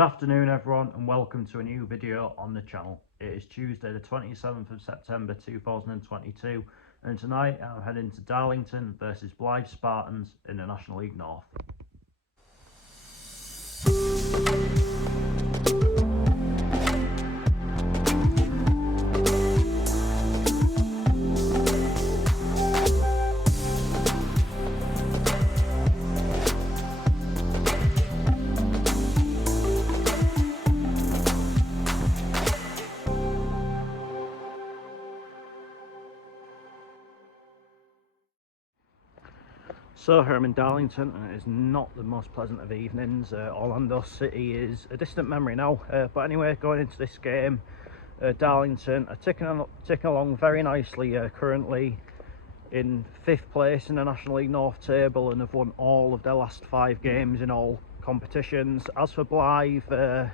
Good afternoon everyone and welcome to a new video on the channel. It is Tuesday the 27th of September 2022 and tonight I'm heading to Darlington versus Blyth Spartans in the National League North. So here I'm in Darlington and it is not the most pleasant of evenings. Orlando City is a distant memory now, but anyway, going into this game, Darlington are ticking along very nicely, currently in 5th place in the National League North table and have won all of their last 5 games in all competitions. As for Blyth,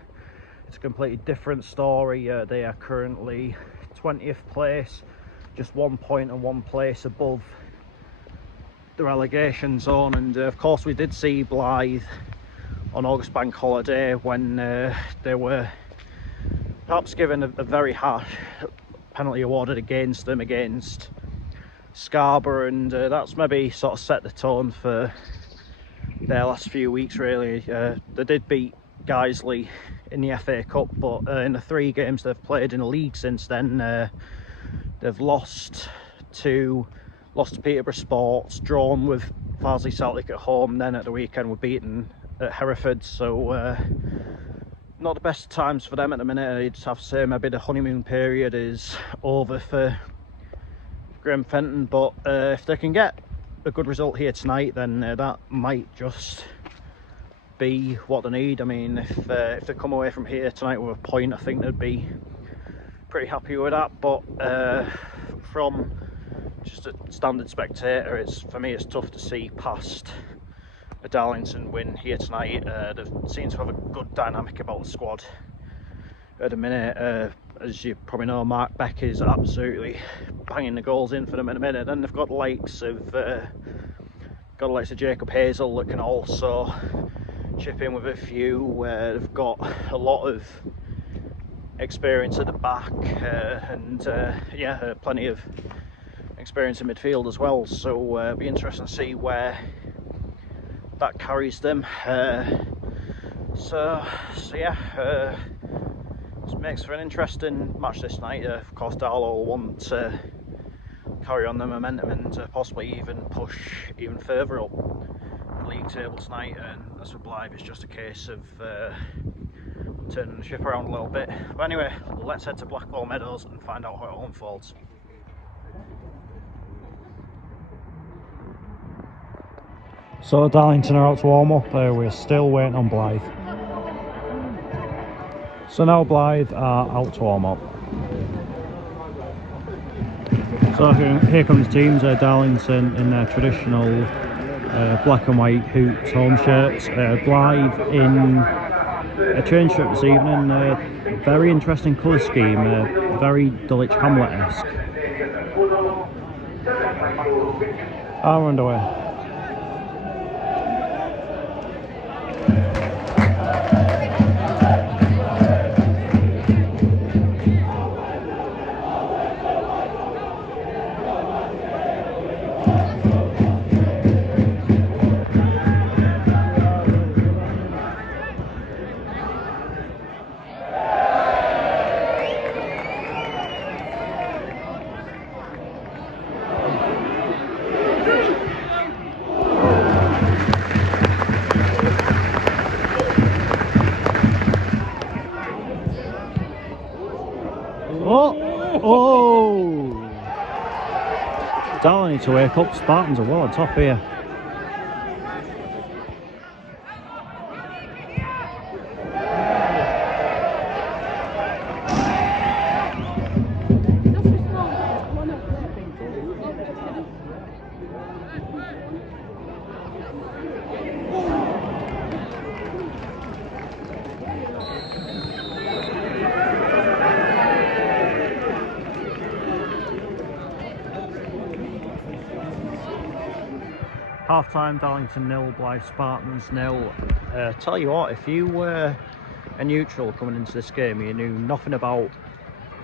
it's a completely different story. They are currently 20th place, just 1 point and 1 place above the relegation zone, and of course we did see Blyth on August Bank holiday when they were perhaps given a very harsh penalty awarded against them against Scarborough, and that's maybe sort of set the tone for their last few weeks really. They did beat Guiseley in the FA Cup, but in the 3 games they've played in the league since then, they've lost to Peterborough Sports, drawn with Farsley Celtic at home, then at the weekend were beaten at Hereford, so not the best times for them at the minute. I'd have to say maybe the honeymoon period is over for Graham Fenton, but if they can get a good result here tonight, then that might just be what they need. I mean, if they come away from here tonight with a point, I think they'd be pretty happy with that, but from just a standard spectator, for me it's tough to see past a Darlington win here tonight. They seem to have a good dynamic about the squad at the minute. As you probably know, Mark Beck is absolutely banging the goals in for them at the minute. Then they've got the likes of Jacob Hazel that can also chip in with a few. They've got a lot of experience at the back, and plenty of experience in midfield as well, so it'll be interesting to see where that carries them. It makes for an interesting match this night. Of course, Darlow will want to carry on the momentum and possibly even push even further up the league table tonight, and as for Blyth, it's just a case of turning the ship around a little bit. But anyway, let's head to Blackwell Meadows and find out how it all unfolds. So Darlington are out to warm up. We're still waiting on Blyth. So now Blyth are out to warm up. So here comes the teams. Darlington in their traditional black and white hoops home shirts. Blyth in a change shirt this evening. Very interesting colour scheme. Very Dulwich Hamlet-esque. We're underway. Oh! Darling need to wake up. Spartans are well on top here. Half time, Darlington 0, Blyth Spartans 0. Tell you what, if you a neutral coming into this game, you knew nothing about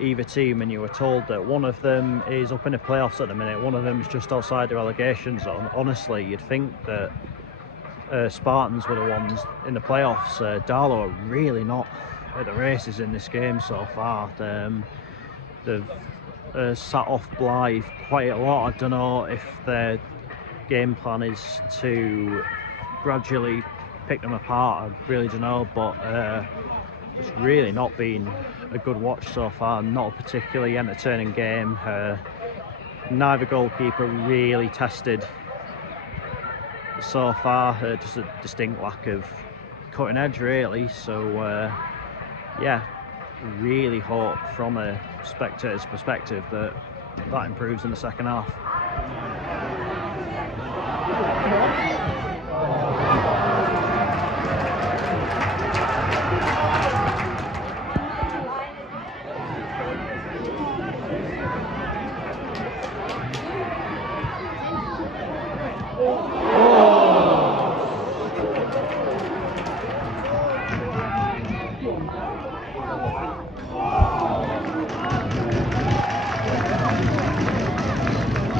either team, and you were told that one of them is up in the playoffs at the minute, one of them is just outside the relegation zone. Honestly, you'd think that Spartans were the ones in the playoffs. Darlow are really not at the races in this game so far. They've sat off Blyth quite a lot. I don't know if their game plan is to gradually pick them apart, I really don't know, but it's really not been a good watch so far. Not a particularly entertaining game. Neither goalkeeper really tested so far, just a distinct lack of cutting edge really. So yeah, really hope from a spectator's perspective that improves in the second half.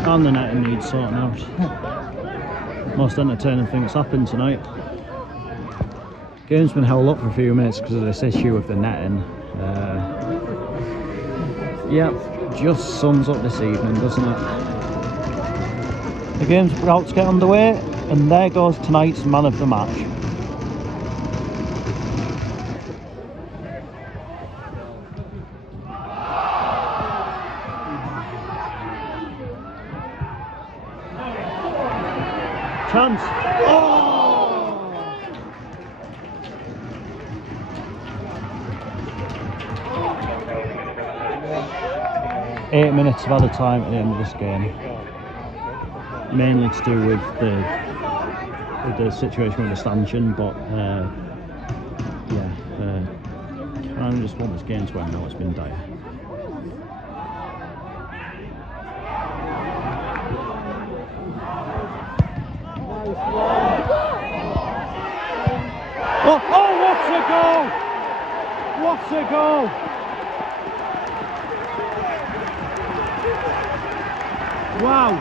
And the netting needs sorting out. Most entertaining thing that's happened tonight. Game's been held up for a few minutes because of this issue with the netting. Yep, just sums up this evening, doesn't it? The game's about to get underway, and there goes tonight's man of the match. Chance. Oh! 8 minutes of added time at the end of this game. Mainly to do with the situation with the stanchion, but yeah, I just want this game to end now. It's been dire. Oh, what a goal! What a goal! Wow!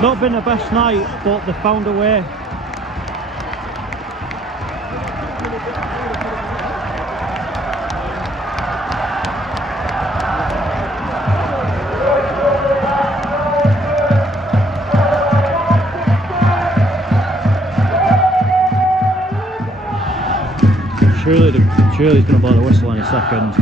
Not been the best night, but they found a way. Surely he's going to blow the whistle in a second.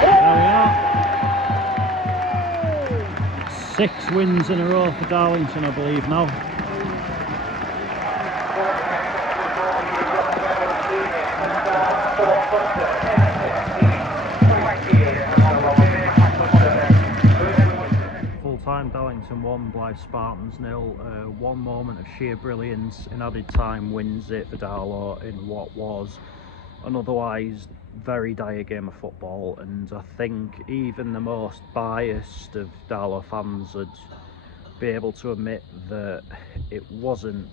There we are. 6 wins in a row for Darlington, I believe now. Time Darlington 1, Blyth Spartans 0. One moment of sheer brilliance in added time wins it for Darlow in what was an otherwise very dire game of football, and I think even the most biased of Darlow fans would be able to admit that it wasn't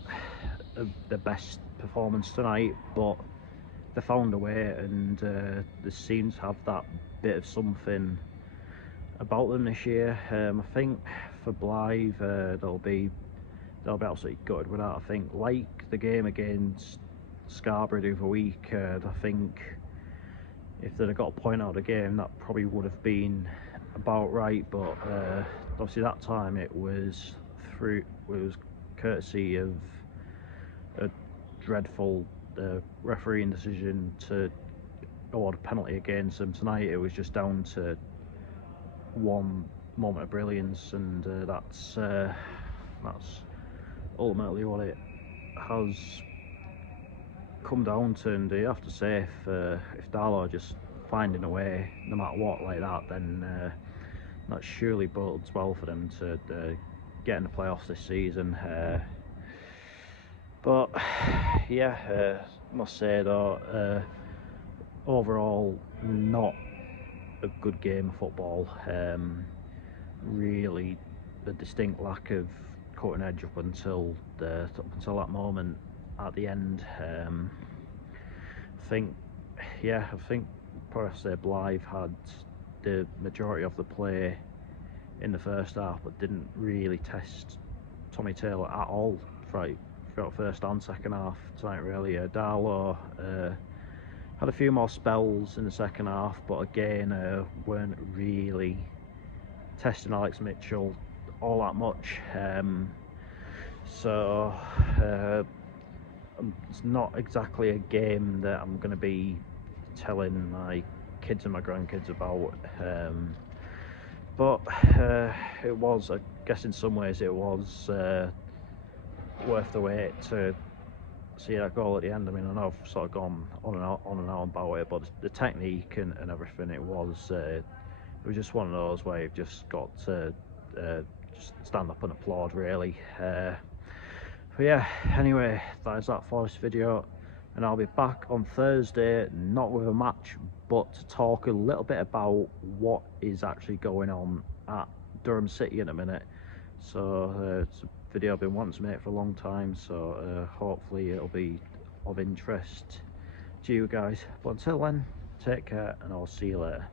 the best performance tonight, but they found a way, and they seem to have that bit of something about them this year. I think for Blyth, they'll be absolutely gutted with that. I think, like the game against Scarborough the other week, I think if they'd have got a point out of the game, that probably would have been about right. But obviously that time it was courtesy of a dreadful refereeing decision to award a penalty against them. Tonight it was just down to one moment of brilliance, and that's ultimately what it has come down to. And you have to say, if Darlow are just finding a way no matter what like that, then that surely bodes well for them to get in the playoffs this season. But yeah, must say though, overall, not a good game of football. Really, a distinct lack of cutting edge up until that moment at the end. I think probably say Blyth had the majority of the play in the first half, but didn't really test Tommy Taylor at all throughout first and second half tonight. Really, Darlow had a few more spells in the second half, but again weren't really testing Alex Mitchell all that much. So it's not exactly a game that I'm going to be telling my kids and my grandkids about. But it was, I guess in some ways it was worth the wait to see that goal at the end. I mean, I know I've sort of gone on and on about it, but the technique and everything, it was just one of those where you've just got to just stand up and applaud, really. But yeah, anyway, that is that for this video, and I'll be back on Thursday, not with a match, but to talk a little bit about what is actually going on at Durham City in a minute. So it's a video I've been wanting to make for a long time, so hopefully it'll be of interest to you guys. But until then, take care, and I'll see you later.